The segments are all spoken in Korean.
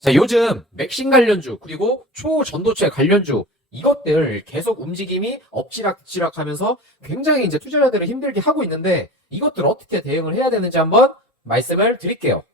자, 요즘 맥신 관련주 그리고 초전도체 관련주 이것들 계속 움직임이 엎치락뒤치락 하면서 굉장히 이제 투자자들을 힘들게 하고 있는데 이것들 어떻게 대응을 해야 되는지 한번 말씀을 드릴게요.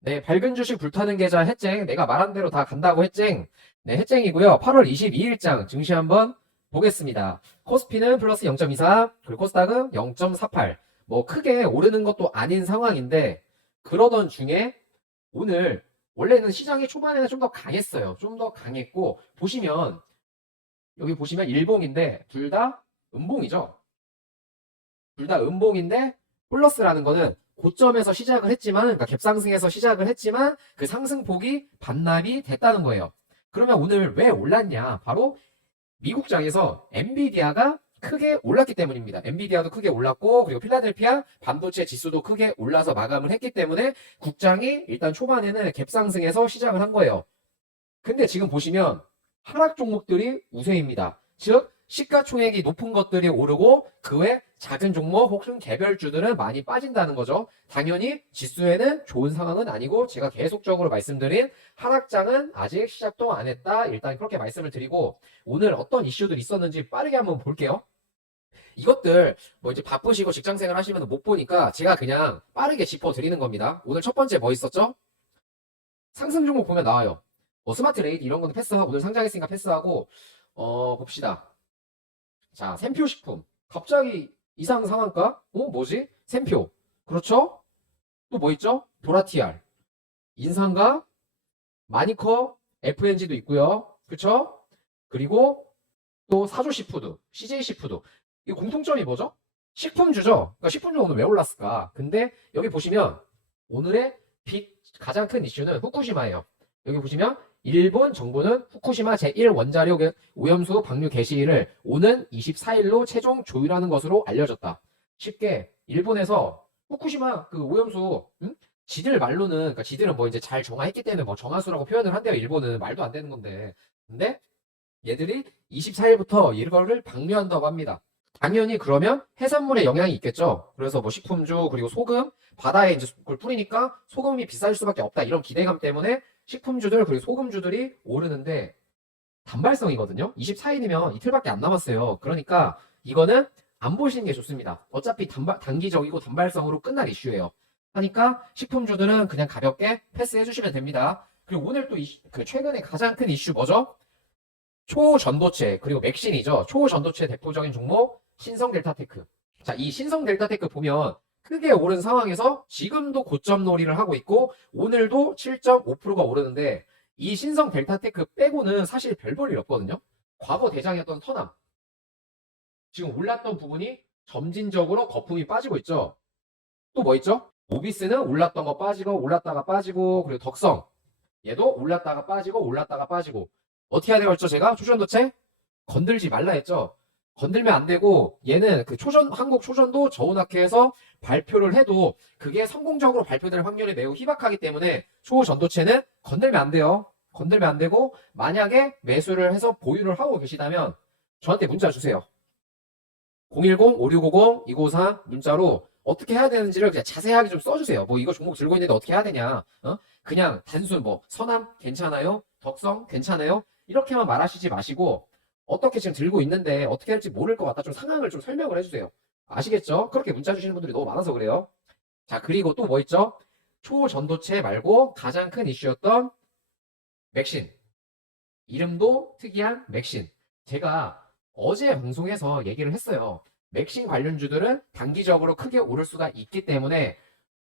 네, 밝은 주식 불타는 계좌 해쨍 내가 말한 대로 다 간다고 해쨍. 네, 해쨍이고요. 8월 22일장 증시 한번 보겠습니다. 코스피는 플러스 0.24 그리고 코스닥은 0.48. 뭐 크게 오르는 것도 아닌 상황인데 그러던 중에 오늘 원래는 시장이 초반에는 좀 더 강했어요. 좀 더 강했고 보시면 여기 보시면 일봉인데 둘 다 음봉이죠. 둘 다 음봉인데 플러스라는 거는 고점에서 시작을 했지만 그러니까 갭상승에서 시작을 했지만 그 상승폭이 반납이 됐다는 거예요. 그러면 오늘 왜 올랐냐? 바로 미국장에서 엔비디아가 크게 올랐기 때문입니다. 엔비디아도 크게 올랐고 그리고 필라델피아 반도체 지수도 크게 올라서 마감을 했기 때문에 국장이 일단 초반에는 갭상승에서 시작을 한 거예요. 근데 지금 보시면 하락 종목들이 우세입니다. 즉 시가총액이 높은 것들이 오르고 그 외 작은 종목 혹은 개별주들은 많이 빠진다는 거죠. 당연히 지수에는 좋은 상황은 아니고 제가 계속적으로 말씀드린 하락장은 아직 시작도 안 했다. 일단 그렇게 말씀을 드리고 오늘 어떤 이슈들이 있었는지 빠르게 한번 볼게요. 이것들 뭐 이제 바쁘시고 직장생활 하시면 못 보니까 제가 그냥 빠르게 짚어드리는 겁니다. 오늘 첫 번째 뭐 있었죠? 상승 종목 보면 나와요. 뭐 스마트 레이드 이런 거는 패스하고 오늘 상장했으니까 패스하고 봅시다. 자, 샘표 식품. 갑자기 이상 상한가? 뭐지? 샘표. 그렇죠? 또 뭐 있죠? 도라티알. 인상가, 마니커, FNG도 있고요. 그렇죠? 그리고 또 사조시푸드, CJ시푸드. 이 공통점이 뭐죠? 식품주죠. 그러니까 식품주 오늘 왜 올랐을까? 근데 여기 보시면 오늘의 가장 큰 이슈는 후쿠시마예요. 여기 보시면 일본 정부는 후쿠시마 제1원자력 오염수 방류 개시일을 오는 24일로 최종 조율하는 것으로 알려졌다. 쉽게 일본에서 후쿠시마 그 오염수 지들 말로는 그러니까 지들은 뭐 이제 잘 정화했기 때문에 뭐 정화수라고 표현을 한대요. 일본은 말도 안 되는 건데. 근데 얘들이 24일부터 이거를 방류한다고 합니다. 당연히 그러면 해산물에 영향이 있겠죠. 그래서 뭐 식품주 그리고 소금 바다에 이제 그걸 뿌리니까 소금이 비쌀 수밖에 없다 이런 기대감 때문에 식품주들 그리고 소금주들이 오르는데 단발성이거든요. 24일이면 이틀밖에 안 남았어요. 그러니까 이거는 안 보시는 게 좋습니다. 어차피 단기적이고 단발성으로 끝날 이슈예요. 하니까 식품주들은 그냥 가볍게 패스해 주시면 됩니다. 그리고 오늘 또 그 최근에 가장 큰 이슈 뭐죠? 초전도체 그리고 맥신이죠. 초전도체 대표적인 종목 신성 델타테크. 자, 이 신성 델타테크 보면 크게 오른 상황에서 지금도 고점 놀이를 하고 있고 오늘도 7.5%가 오르는데 이 신성 델타테크 빼고는 사실 별 볼 일 없거든요. 과거 대장이었던 터남. 지금 올랐던 부분이 점진적으로 거품이 빠지고 있죠. 또 뭐 있죠? 오비스는 올랐던 거 빠지고 올랐다가 빠지고 그리고 덕성 얘도 올랐다가 빠지고 올랐다가 빠지고 어떻게 해야 되겠죠? 제가 초전도체 건들지 말라 했죠. 건들면 안 되고 얘는 그 한국 초전도 저온학회에서 발표를 해도 그게 성공적으로 발표될 확률이 매우 희박하기 때문에 초전도체는 건들면 안 돼요. 건들면 안 되고 만약에 매수를 해서 보유를 하고 계시다면 저한테 문자 주세요. 010-5650-2954 문자로 어떻게 해야 되는지를 그냥 자세하게 좀 써주세요. 뭐 이거 종목 들고 있는데 어떻게 해야 되냐? 그냥 단순 뭐 선암 괜찮아요? 덕성 괜찮아요? 이렇게만 말하시지 마시고 어떻게 지금 들고 있는데 어떻게 할지 모를 것 같다. 좀 상황을 좀 설명을 해주세요. 아시겠죠? 그렇게 문자 주시는 분들이 너무 많아서 그래요. 자, 그리고 또 뭐 있죠? 초전도체 말고 가장 큰 이슈였던 맥신. 이름도 특이한 맥신. 제가 어제 방송에서 얘기를 했어요. 맥신 관련주들은 단기적으로 크게 오를 수가 있기 때문에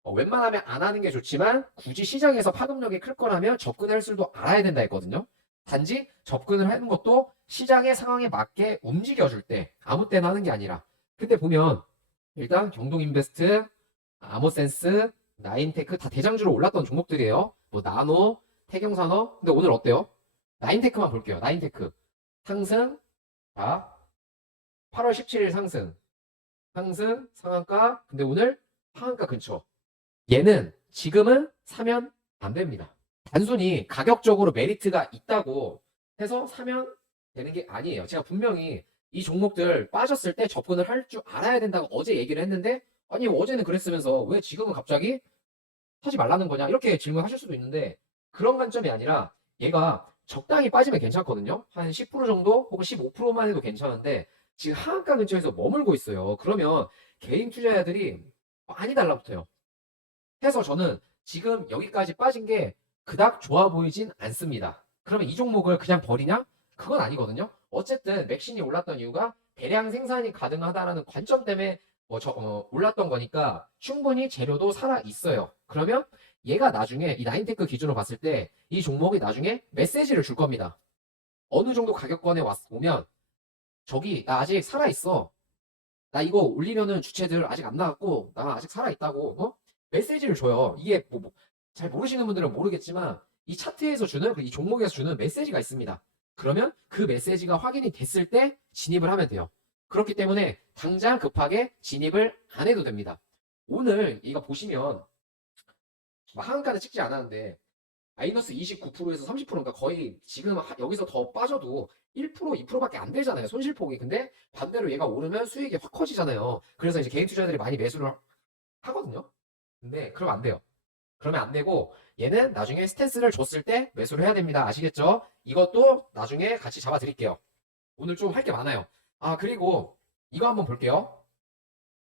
웬만하면 안 하는 게 좋지만 굳이 시장에서 파급력이 클 거라면 접근할 줄도 알아야 된다 했거든요. 단지 접근을 하는 것도 시장의 상황에 맞게 움직여줄 때 아무 때나 하는 게 아니라 근데 보면 일단 경동인베스트, 아모센스, 나인테크 다 대장주로 올랐던 종목들이에요. 뭐 나노, 태경산업 근데 오늘 어때요? 나인테크만 볼게요. 나인테크 상승 자 8월 17일 상승 상한가 근데 오늘 하한가 근처 얘는 지금은 사면 안 됩니다. 단순히 가격적으로 메리트가 있다고 해서 사면 되는 게 아니에요. 제가 분명히 이 종목들 빠졌을 때 접근을 할 줄 알아야 된다고 어제 얘기를 했는데, 아니 어제는 그랬으면서 왜 지금은 갑자기 하지 말라는 거냐 이렇게 질문하실 수도 있는데, 그런 관점이 아니라 얘가 적당히 빠지면 괜찮거든요. 한 10% 정도 혹은 15%만 해도 괜찮은데 지금 하한가 근처에서 머물고 있어요. 그러면 개인 투자자들이 많이 달라붙어요. 해서 저는 지금 여기까지 빠진 게 그닥 좋아 보이진 않습니다. 그러면 이 종목을 그냥 버리냐? 그건 아니거든요. 어쨌든 맥신이 올랐던 이유가 대량 생산이 가능하다라는 관점 때문에 올랐던 거니까 충분히 재료도 살아 있어요. 그러면 얘가 나중에 이 나인테크 기준으로 봤을 때 이 종목이 나중에 메시지를 줄 겁니다. 어느 정도 가격권에 오면 저기 나 아직 살아 있어. 나 이거 올리면은 주체들 아직 안 나갔고 나 아직 살아 있다고 메시지를 줘요. 이게 잘 모르시는 분들은 모르겠지만 이 차트에서 주는 이 종목에서 주는 메시지가 있습니다. 그러면 그 메시지가 확인이 됐을 때 진입을 하면 돼요. 그렇기 때문에 당장 급하게 진입을 안 해도 됩니다. 오늘 이거 보시면 하한가는 찍지 않았는데 마이너스 29%에서 30%니까 거의 지금 여기서 더 빠져도 1%, 2%밖에 안 되잖아요. 손실폭이. 근데 반대로 얘가 오르면 수익이 확 커지잖아요. 그래서 이제 개인 투자자들이 많이 매수를 하거든요. 근데 그러면 안 돼요. 그러면 안 되고 얘는 나중에 스탠스를 줬을 때 매수를 해야 됩니다. 아시겠죠? 이것도 나중에 같이 잡아 드릴게요. 오늘 좀 할 게 많아요. 그리고 이거 한번 볼게요.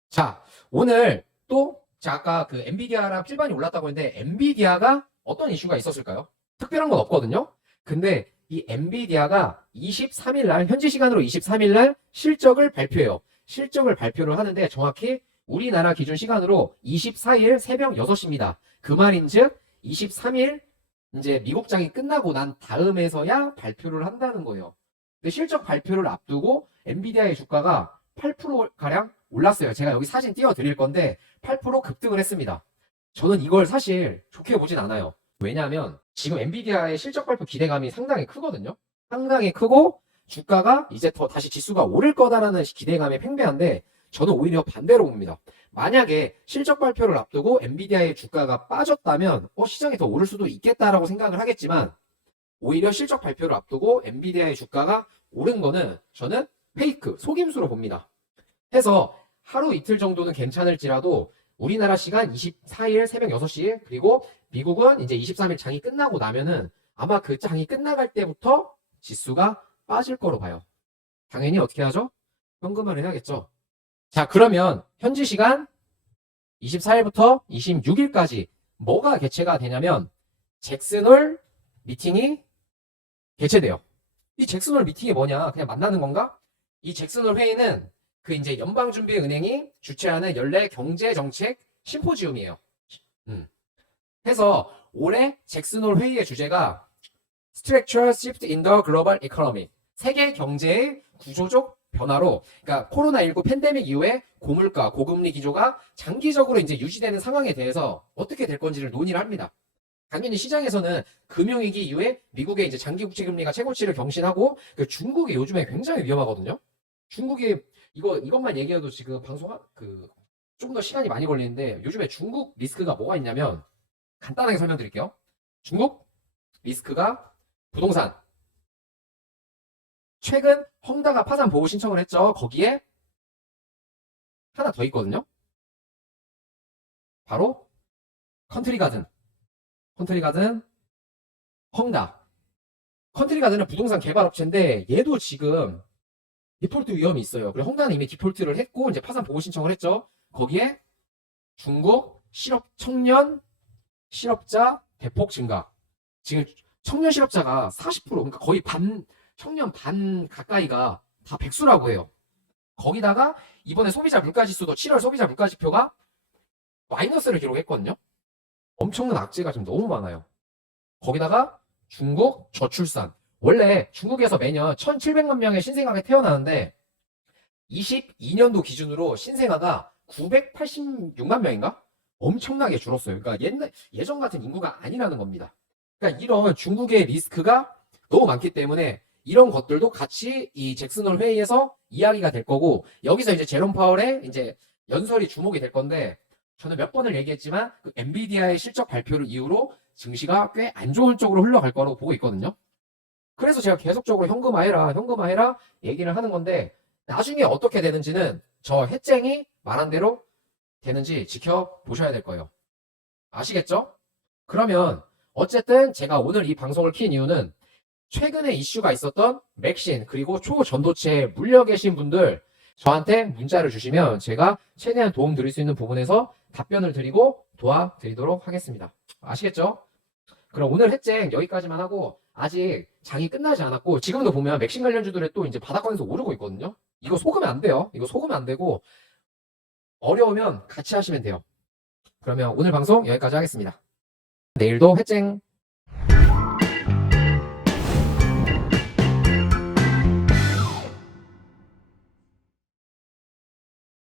자, 오늘 또 제가 아까 그 엔비디아랑 필반이 올랐다고 했는데 엔비디아가 어떤 이슈가 있었을까요? 특별한 건 없거든요. 근데 이 엔비디아가 23일 날 현지 시간으로 23일 날 실적을 발표해요. 실적을 발표를 하는데 정확히 우리나라 기준 시간으로 24일 새벽 6시입니다. 그 말인즉 23일 이제 미국장이 끝나고 난 다음에서야 발표를 한다는 거예요. 근데 실적 발표를 앞두고 엔비디아의 주가가 8%가량 올랐어요. 제가 여기 사진 띄워드릴 건데 8% 급등을 했습니다. 저는 이걸 사실 좋게 보진 않아요. 왜냐하면 지금 엔비디아의 실적 발표 기대감이 상당히 크거든요. 상당히 크고 주가가 이제 더 다시 지수가 오를 거다라는 기대감이 팽배한데 저는 오히려 반대로 봅니다. 만약에 실적 발표를 앞두고 엔비디아의 주가가 빠졌다면 시장이 더 오를 수도 있겠다라고 생각을 하겠지만 오히려 실적 발표를 앞두고 엔비디아의 주가가 오른 거는 저는 페이크, 속임수로 봅니다. 해서 하루 이틀 정도는 괜찮을지라도 우리나라 시간 24일 새벽 6시 그리고 미국은 이제 23일 장이 끝나고 나면은 아마 그 장이 끝나갈 때부터 지수가 빠질 거로 봐요. 당연히 어떻게 하죠? 현금화를 해야겠죠. 자, 그러면 현지 시간 24일부터 26일까지 뭐가 개최가 되냐면 잭슨홀 미팅이 개최돼요. 이 잭슨홀 미팅이 뭐냐? 그냥 만나는 건가? 이 잭슨홀 회의는 그 이제 연방준비은행이 주최하는 연례 경제정책 심포지움이에요. 해서 올해 잭슨홀 회의의 주제가 Structural Shift in the Global Economy. 세계 경제의 구조적 변화로, 그러니까 코로나19 팬데믹 이후에 고물가, 고금리 기조가 장기적으로 이제 유지되는 상황에 대해서 어떻게 될 건지를 논의를 합니다. 당연히 시장에서는 금융위기 이후에 미국의 이제 장기 국채 금리가 최고치를 경신하고 중국이 요즘에 굉장히 위험하거든요. 중국이 이것만 얘기해도 지금 방송 좀 더 시간이 많이 걸리는데 요즘에 중국 리스크가 뭐가 있냐면 간단하게 설명드릴게요. 중국 리스크가 부동산. 최근 헝다가 파산 보호 신청을 했죠. 거기에 하나 더 있거든요. 바로 컨트리가든, 헝다. 컨트리가든은 부동산 개발업체인데 얘도 지금 디폴트 위험이 있어요. 그리고 헝다는 이미 디폴트를 했고 이제 파산 보호 신청을 했죠. 거기에 중국 청년 실업자 대폭 증가. 지금 청년 실업자가 40%, 그러니까 거의 청년 반 가까이가 다 백수라고 해요. 거기다가 이번에 소비자 물가지수도 7월 소비자 물가지표가 마이너스를 기록했거든요. 엄청난 악재가 지금 너무 많아요. 거기다가 중국 저출산. 원래 중국에서 매년 1,700만 명의 신생아가 태어나는데 22년도 기준으로 신생아가 986만 명인가? 엄청나게 줄었어요. 그러니까 예전 같은 인구가 아니라는 겁니다. 그러니까 이런 중국의 리스크가 너무 많기 때문에 이런 것들도 같이 이 잭슨홀 회의에서 이야기가 될 거고 여기서 이제 제롬 파월의 이제 연설이 주목이 될 건데 저는 몇 번을 얘기했지만 그 엔비디아의 실적 발표를 이후로 증시가 꽤 안 좋은 쪽으로 흘러갈 거라고 보고 있거든요. 그래서 제가 계속적으로 현금화해라 얘기를 하는 건데 나중에 어떻게 되는지는 저 해쨍이 말한 대로 되는지 지켜보셔야 될 거예요. 아시겠죠? 그러면 어쨌든 제가 오늘 이 방송을 킨 이유는 최근에 이슈가 있었던 맥신 그리고 초전도체에 물려 계신 분들 저한테 문자를 주시면 제가 최대한 도움 드릴 수 있는 부분에서 답변을 드리고 도와드리도록 하겠습니다. 아시겠죠? 그럼 오늘 해쨍 여기까지만 하고 아직 장이 끝나지 않았고 지금도 보면 맥신 관련주들이 또 이제 바닥권에서 오르고 있거든요. 이거 속으면 안 돼요. 이거 속으면 안 되고 어려우면 같이 하시면 돼요. 그러면 오늘 방송 여기까지 하겠습니다. 내일도 해쨍